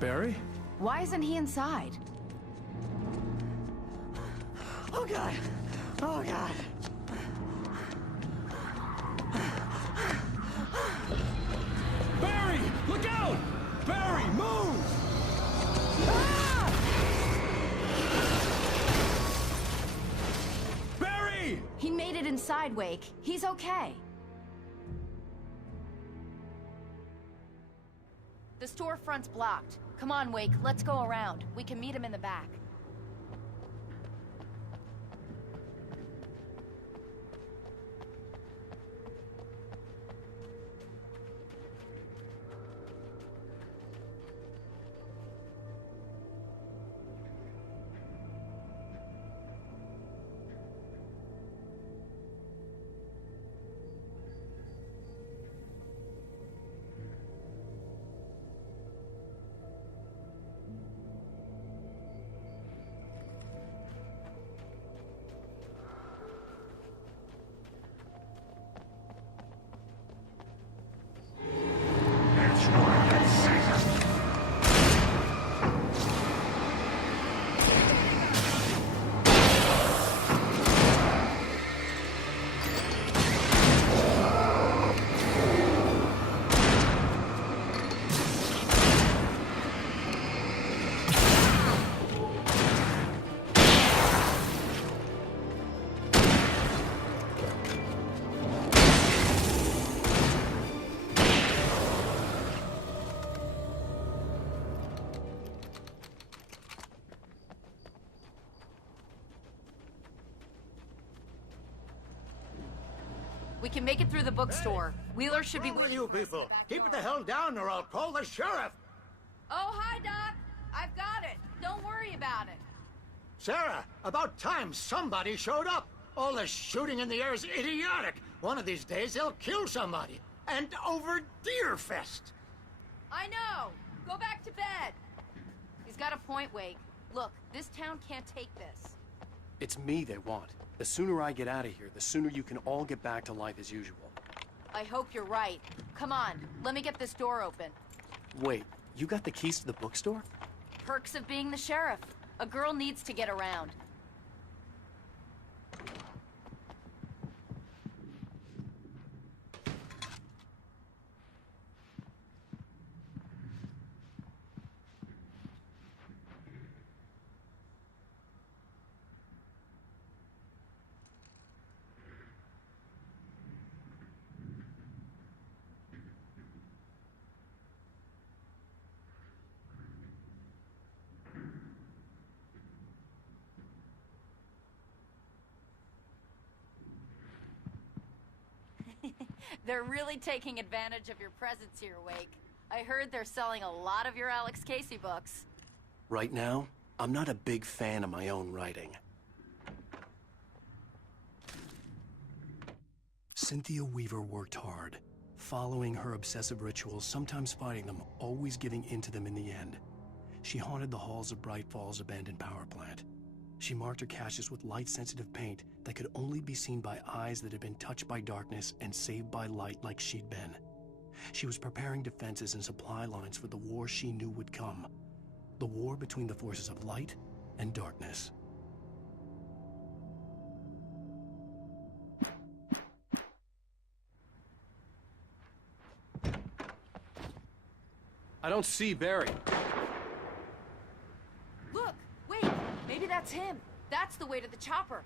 Barry? Why isn't he inside? Oh God! Oh God! Barry! Look out! Barry, move! Ah! Barry! He made it inside, Wake. He's okay. The storefront's blocked. Come on, Wake, let's go around. We can meet him in the back. We can make it through the bookstore. Wheeler should be... What's wrong with you people? Keep it the hell down or I'll call the sheriff! Oh, hi, Doc. I've got it. Don't worry about it. Sarah, about time somebody showed up. All this shooting in the air is idiotic. One of these days they'll kill somebody. And over Deerfest. I know. Go back to bed. He's got a point, Wake. Look, this town can't take this. It's me they want. The sooner I get out of here, the sooner you can all get back to life as usual. I hope you're right. Come on, let me get this door open. Wait, you got the keys to the bookstore? Perks of being the sheriff. A girl needs to get around. They're really taking advantage of your presence here, Wake. I heard they're selling a lot of your Alex Casey books. Right now, I'm not a big fan of my own writing. Cynthia Weaver worked hard, following her obsessive rituals, sometimes fighting them, always giving in to them in the end. She haunted the halls of Braight-Fall's abandoned power plant. She marked her caches with light-sensitive paint that could only be seen by eyes that had been touched by darkness and saved by light like she'd been. She was preparing defenses and supply lines for the war she knew would come. The war between the forces of light and darkness. I don't see Barry. Look, wait, maybe that's him. That's the way to the chopper.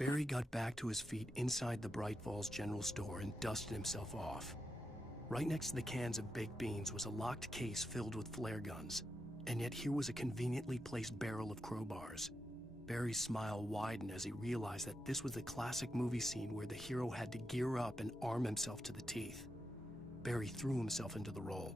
Barry got back to his feet inside the Braight-Fall's general store and dusted himself off. Right next to the cans of baked beans was a locked case filled with flare guns, and yet here was a conveniently placed barrel of crowbars. Barry's smile widened as he realized that this was the classic movie scene where the hero had to gear up and arm himself to the teeth. Barry threw himself into the role.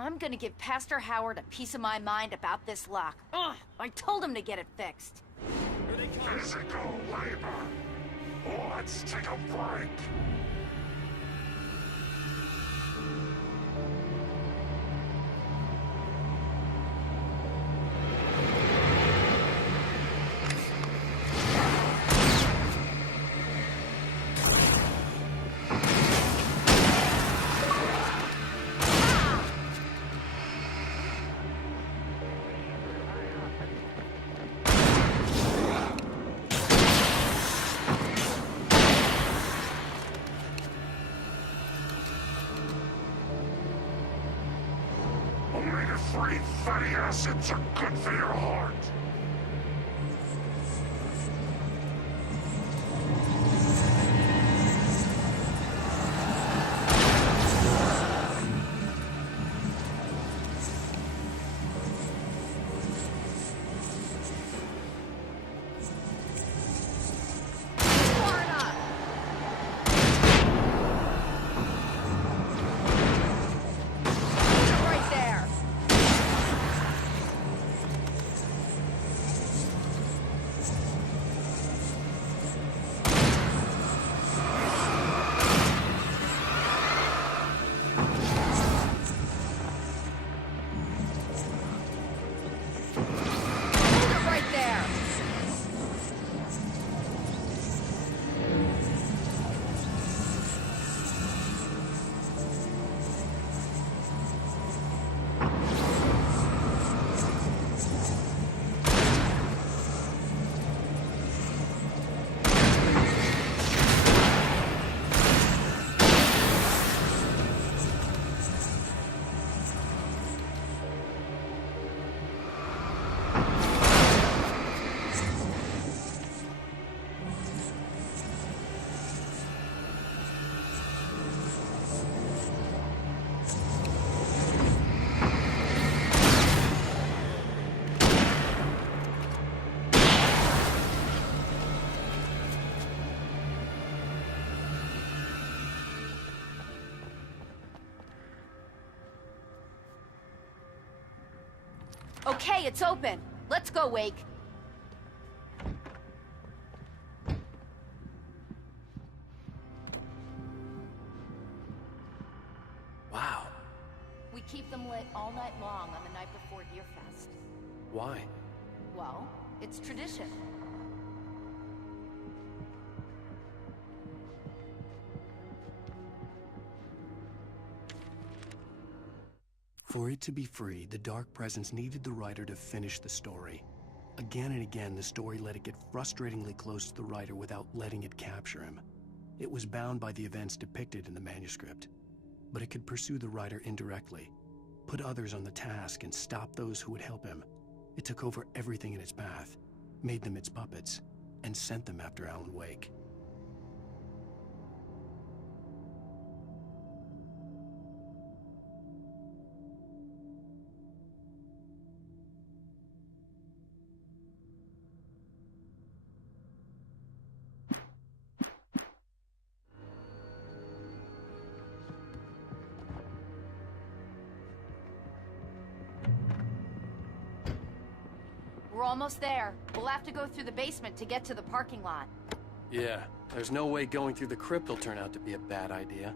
I'm gonna give Pastor Howard a piece of my mind about this lock. Ugh, I told him to get it fixed. Physical labor. Let's take a break. Omega-3 fatty acids are good for your heart. Okay, it's open. Let's go, Wake. Wow. We keep them lit all night long on the night before Deerfest. Why? Well, it's tradition. For it to be free, the Dark Presence needed the writer to finish the story. Again and again, the story let it get frustratingly close to the writer without letting it capture him. It was bound by the events depicted in the manuscript, but it could pursue the writer indirectly, put others on the task, and stop those who would help him. It took over everything in its path, made them its puppets, and sent them after Alan Wake. We're almost there. We'll have to go through the basement to get to the parking lot. Yeah, there's no way going through the crypt will turn out to be a bad idea.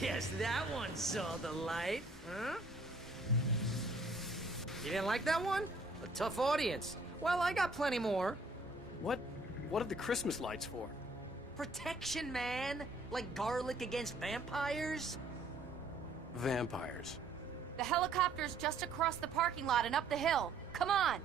Guess that one saw the light, huh? You didn't like that one? A tough audience. Well, I got plenty more. What are the Christmas lights for? Protection, man. Like garlic against vampires. Vampires. The helicopter's just across the parking lot and up the hill. Come on!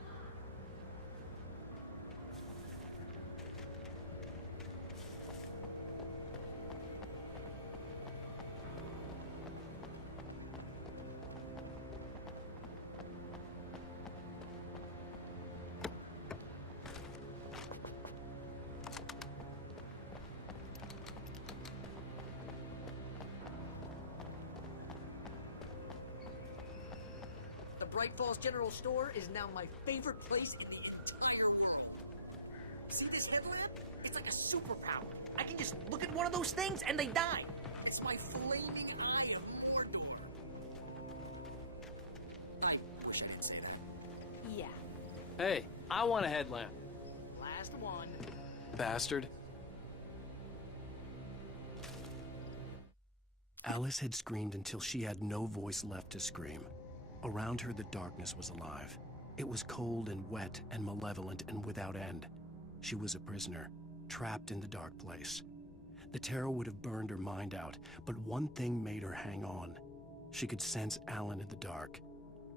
The Braight-Fall's General Store is now my favorite place in the entire world. See this headlamp? It's like a superpower. I can just look at one of those things and they die. It's my flaming eye of Mordor. I wish I could say that. Yeah. Hey, I want a headlamp. Last one. Bastard. Alice had screamed until she had no voice left to scream. Around her, the darkness was alive. It was cold and wet and malevolent and without end. She was a prisoner, trapped in the dark place. The terror would have burned her mind out, but one thing made her hang on. She could sense Alan in the dark.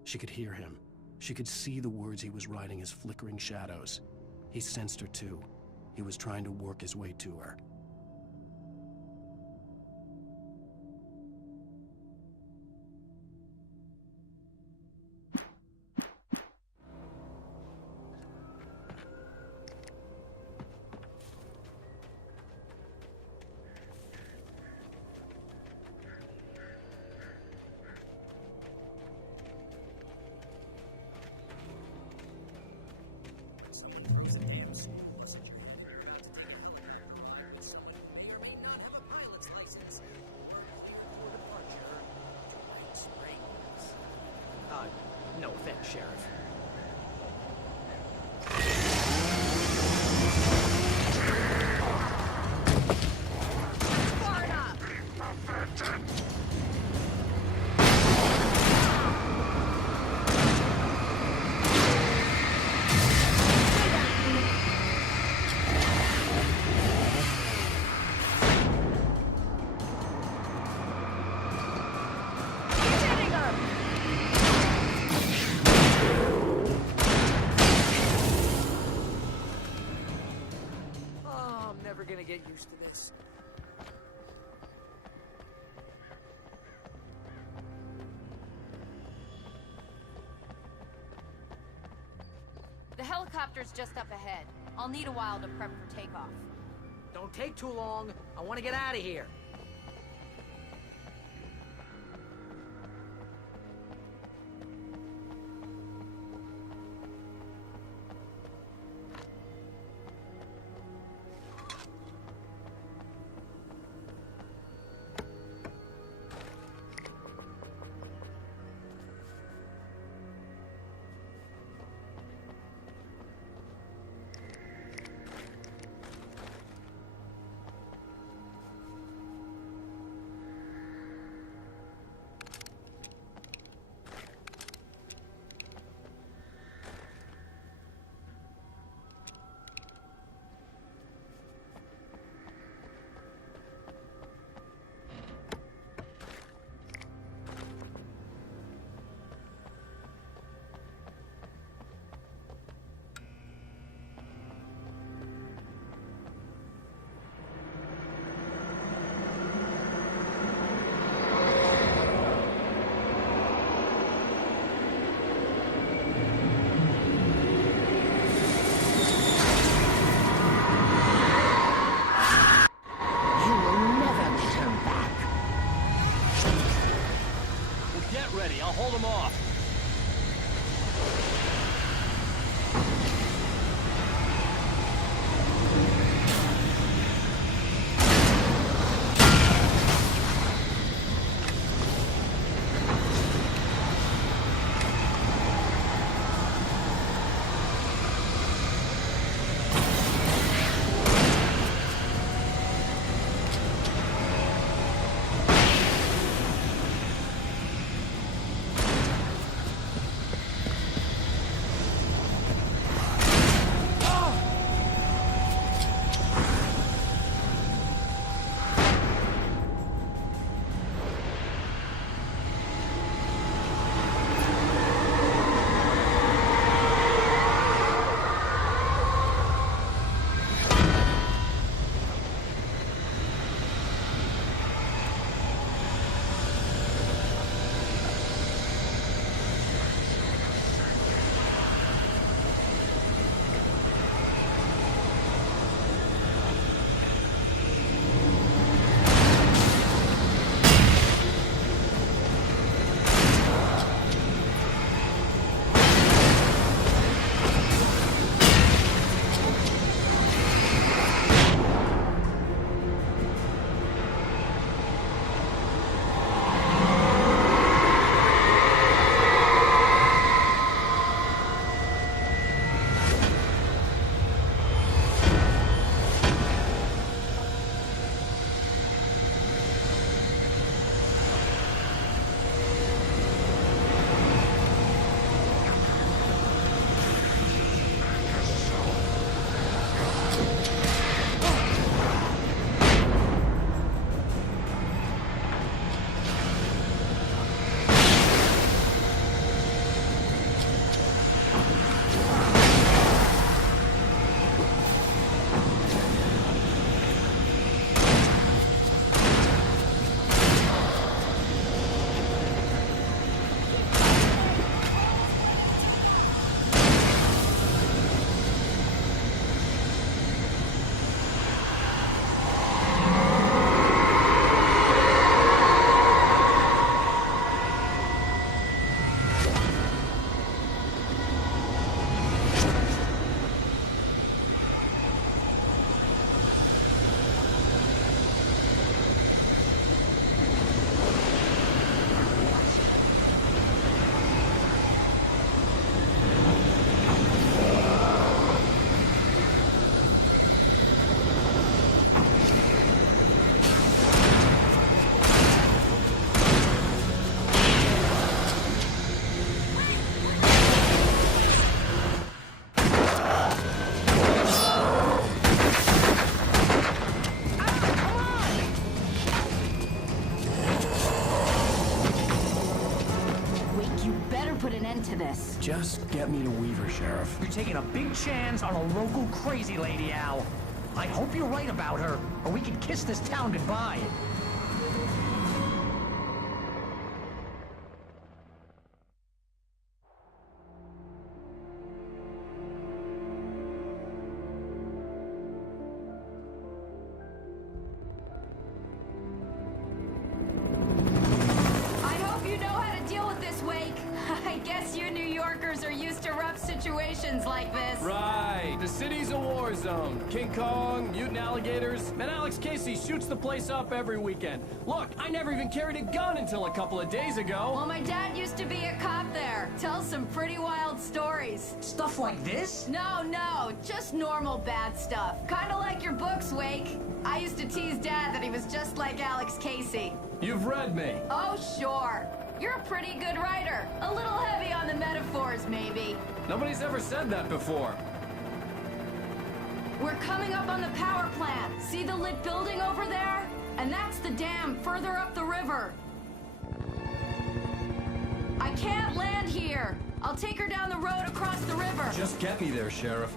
She could hear him. She could see the words he was writing as flickering shadows. He sensed her too. He was trying to work his way to her. No offense, Sheriff. Gonna get used to this. The helicopter's just up ahead. I'll need a while to prep for takeoff. Don't take too long. I want to get out of here. I'll hold them off. end to this. Just get me to Weaver, Sheriff. You're taking a big chance on a local crazy lady, Al. I hope you're right about her, or we can kiss this town goodbye. Like this. Right. The city's a war zone. King Kong, mutant alligators, and Alex Casey shoots the place up every weekend. Look, I never even carried a gun until a couple of days ago. Well, my dad used to be a cop there. Tells some pretty wild stories. Stuff like this? No, just normal bad stuff. Kinda like your books, Wake. I used to tease Dad that he was just like Alex Casey. You've read me. Oh, sure. You're a pretty good writer. A little heavy on the metaphors, maybe. Nobody's ever said that before. We're coming up on the power plant. See the lit building over there? And that's the dam further up the river. I can't land here. I'll take her down the road across the river. Just get me there, Sheriff.